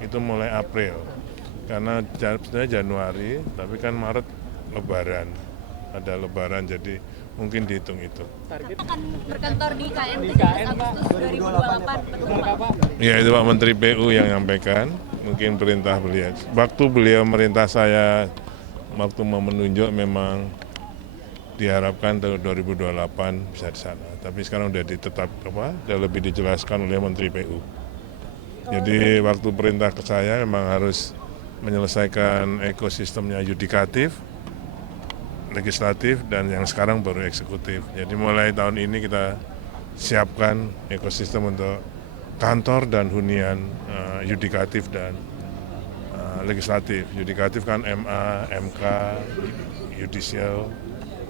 itu mulai April. Karena sebenarnya Januari, tapi kan Maret Lebaran. Ada Lebaran, jadi mungkin dihitung itu. Akan berkantor di IKN 17 Agustus 2028, betul Pak? Ya, itu Pak Menteri PU yang nyampaikan, mungkin perintah beliau. Waktu beliau merintah saya, waktu mau menunjuk memang diharapkan tahun 2028 bisa di sana. Tapi sekarang udah udah lebih dijelaskan oleh Menteri PU. Jadi waktu perintah ke saya memang harus menyelesaikan ekosistemnya yudikatif, legislatif, dan yang sekarang baru eksekutif. Jadi mulai tahun ini kita siapkan ekosistem untuk kantor dan hunian yudikatif dan legislatif. Yudikatif kan MA, MK, yudisial,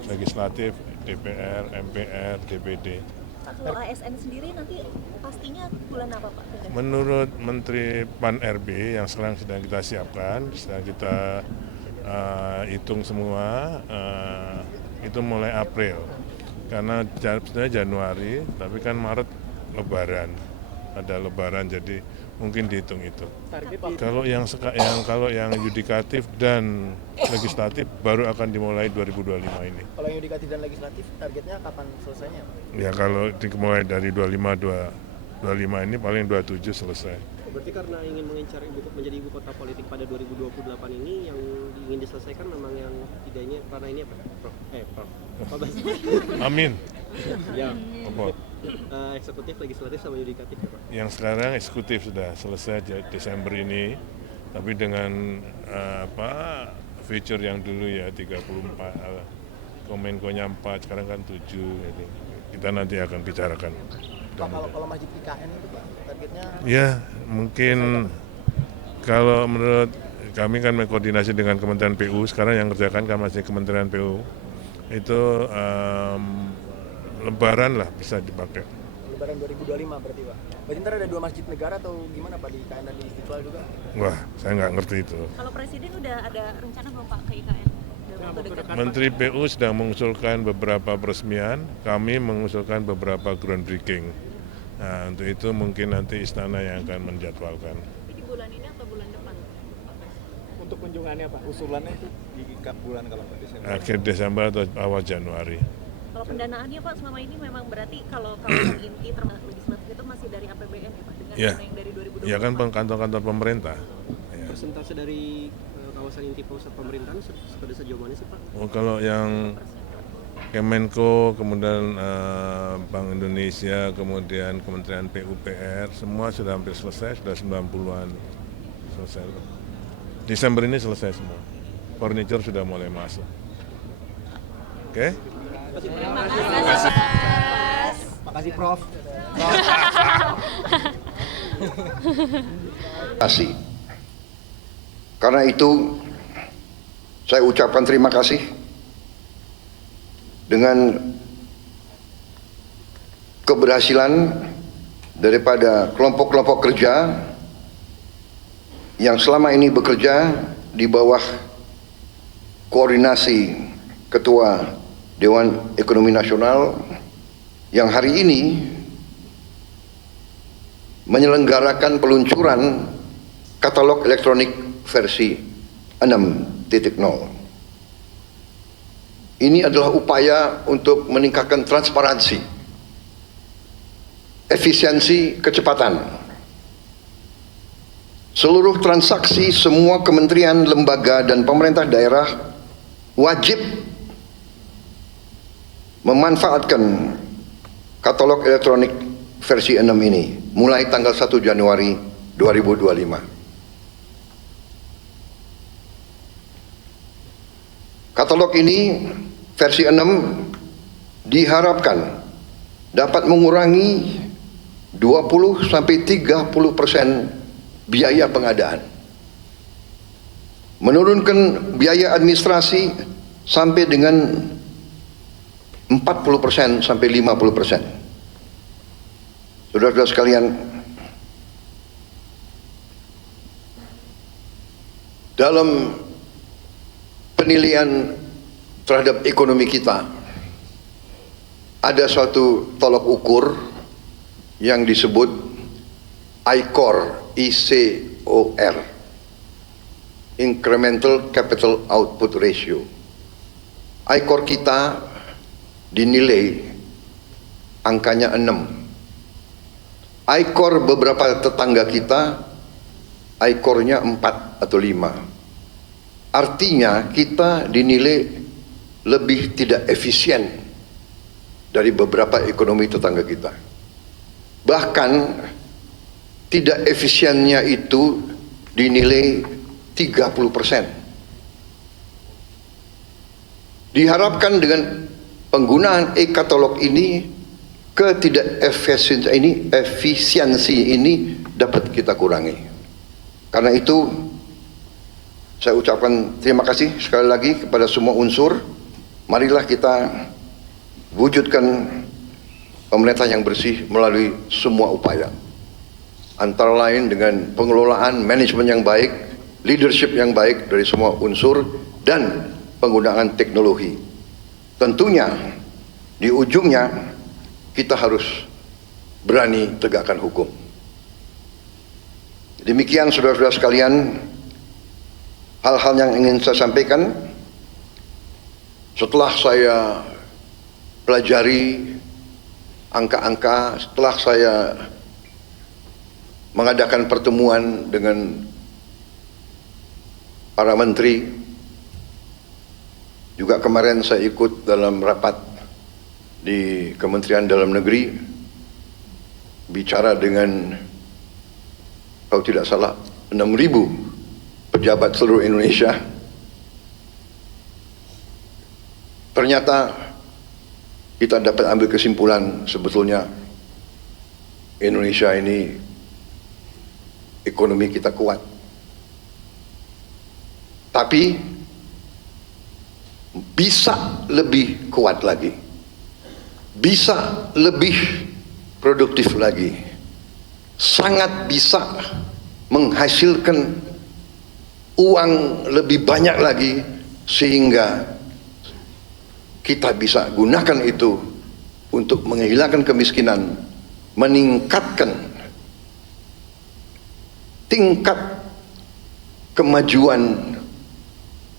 legislatif, DPR, MPR, DPD. Kalau ASN sendiri nanti pastinya bulan apa Pak? Menurut Menteri Pan-RB yang sekarang sedang kita siapkan, sedang kita hitung semua, itu mulai April. Karena sebenarnya Januari, tapi kan Maret Lebaran. Ada Lebaran, jadi mungkin dihitung itu. Kalau yang yudikatif dan legislatif baru akan dimulai 2025 ini. Kalau yang yudikatif dan legislatif targetnya kapan selesainya? Ya kalau dimulai dari 25 ini paling 27 selesai. Berarti karena ingin mengincar menjadi ibu kota politik pada 2028 ini yang ingin diselesaikan memang yang tidaknya karena ini apa? Prof. Amin. Ya. Apa? Eksekutif, legislatif sama yudikatif ya Pak? Yang sekarang eksekutif sudah selesai Desember ini, tapi dengan feature yang dulu ya 34, Komenko-nya 4, sekarang kan 7. Gitu. Kita nanti akan bicarakan. Pak, kalau masjid IKN itu Pak, targetnya? Ya, mungkin kalau menurut kami kan mengkoordinasi dengan Kementerian PU, sekarang yang kerjakan kan masih Kementerian PU, itu Lebaran lah bisa dipakai. Lebaran 2025 berarti Pak? Berarti ntar ada 2 masjid negara atau gimana Pak di IKN dan di Istiqlal juga? Wah, saya nggak ngerti itu. Kalau Presiden udah ada rencana belum Pak ke IKN? Menteri PU sedang mengusulkan beberapa peresmian, kami mengusulkan beberapa groundbreaking. Nah, untuk itu mungkin nanti istana yang akan menjadwalkan. Tapi di bulan ini atau bulan depan? Untuk kunjungannya Pak, usulannya itu di bulan kalau Desember? Akhir Desember atau awal Januari. Kalau pendanaannya Pak selama ini memang berarti kalau yang inti termasuk legislatif itu masih dari APBN ya Pak? Dengan Ya, yang dari 2020. ya kan kantor-kantor pemerintah. Ya. Persentase dari kawasan inti pusat pemerintahan sudah sejauh mana sih Pak? Oh, kalau yang Kemenko, kemudian Bank Indonesia, kemudian Kementerian PUPR, semua sudah hampir selesai, sudah 90-an selesai. Desember ini selesai semua. Furniture sudah mulai masuk. Oke? Terima kasih. Makasih Prof. Kasih. Karena itu saya ucapkan terima kasih dengan keberhasilan daripada kelompok-kelompok kerja yang selama ini bekerja di bawah koordinasi Ketua Dewan Ekonomi Nasional yang hari ini menyelenggarakan peluncuran katalog elektronik versi 6.0. Ini adalah upaya untuk meningkatkan transparansi, efisiensi, kecepatan. Seluruh transaksi semua kementerian, lembaga, dan pemerintah daerah wajib memanfaatkan katalog elektronik versi 6 ini mulai tanggal 1 Januari 2025. Katalog ini versi 6 diharapkan dapat mengurangi 20-30% biaya pengadaan, menurunkan biaya administrasi sampai dengan 40% sampai 50%. Saudara-saudara sekalian, dalam penilaian terhadap ekonomi kita ada suatu tolok ukur yang disebut I-Core ICOR, Incremental Capital Output Ratio. ICOR kita dinilai angkanya 6. ICOR beberapa tetangga kita, ICOR-nya 4 atau 5. Artinya kita dinilai lebih tidak efisien dari beberapa ekonomi tetangga kita. Bahkan tidak efisiennya itu dinilai 30%. Diharapkan dengan penggunaan e-katalog ini, efisiensi ini dapat kita kurangi. Karena itu saya ucapkan terima kasih sekali lagi kepada semua unsur. Marilah kita wujudkan pemerintah yang bersih melalui semua upaya. Antara lain dengan pengelolaan manajemen yang baik, leadership yang baik dari semua unsur, dan penggunaan teknologi. Tentunya di ujungnya kita harus berani tegakkan hukum. Demikian saudara-saudara sekalian, hal-hal yang ingin saya sampaikan setelah saya pelajari angka-angka, setelah saya mengadakan pertemuan dengan para menteri. Juga kemarin saya ikut dalam rapat di Kementerian Dalam Negeri, bicara dengan, kalau tidak salah, 6.000 pejabat seluruh Indonesia. Ternyata kita dapat ambil kesimpulan sebetulnya Indonesia ini ekonomi kita kuat. Tapi bisa lebih kuat lagi, bisa lebih produktif lagi, sangat bisa menghasilkan uang lebih banyak lagi, sehingga kita bisa gunakan itu untuk menghilangkan kemiskinan, meningkatkan tingkat kemajuan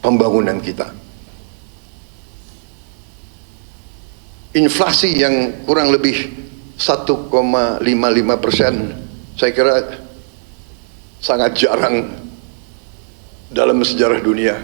pembangunan kita. Inflasi yang kurang lebih 1,55%, saya kira sangat jarang dalam sejarah dunia.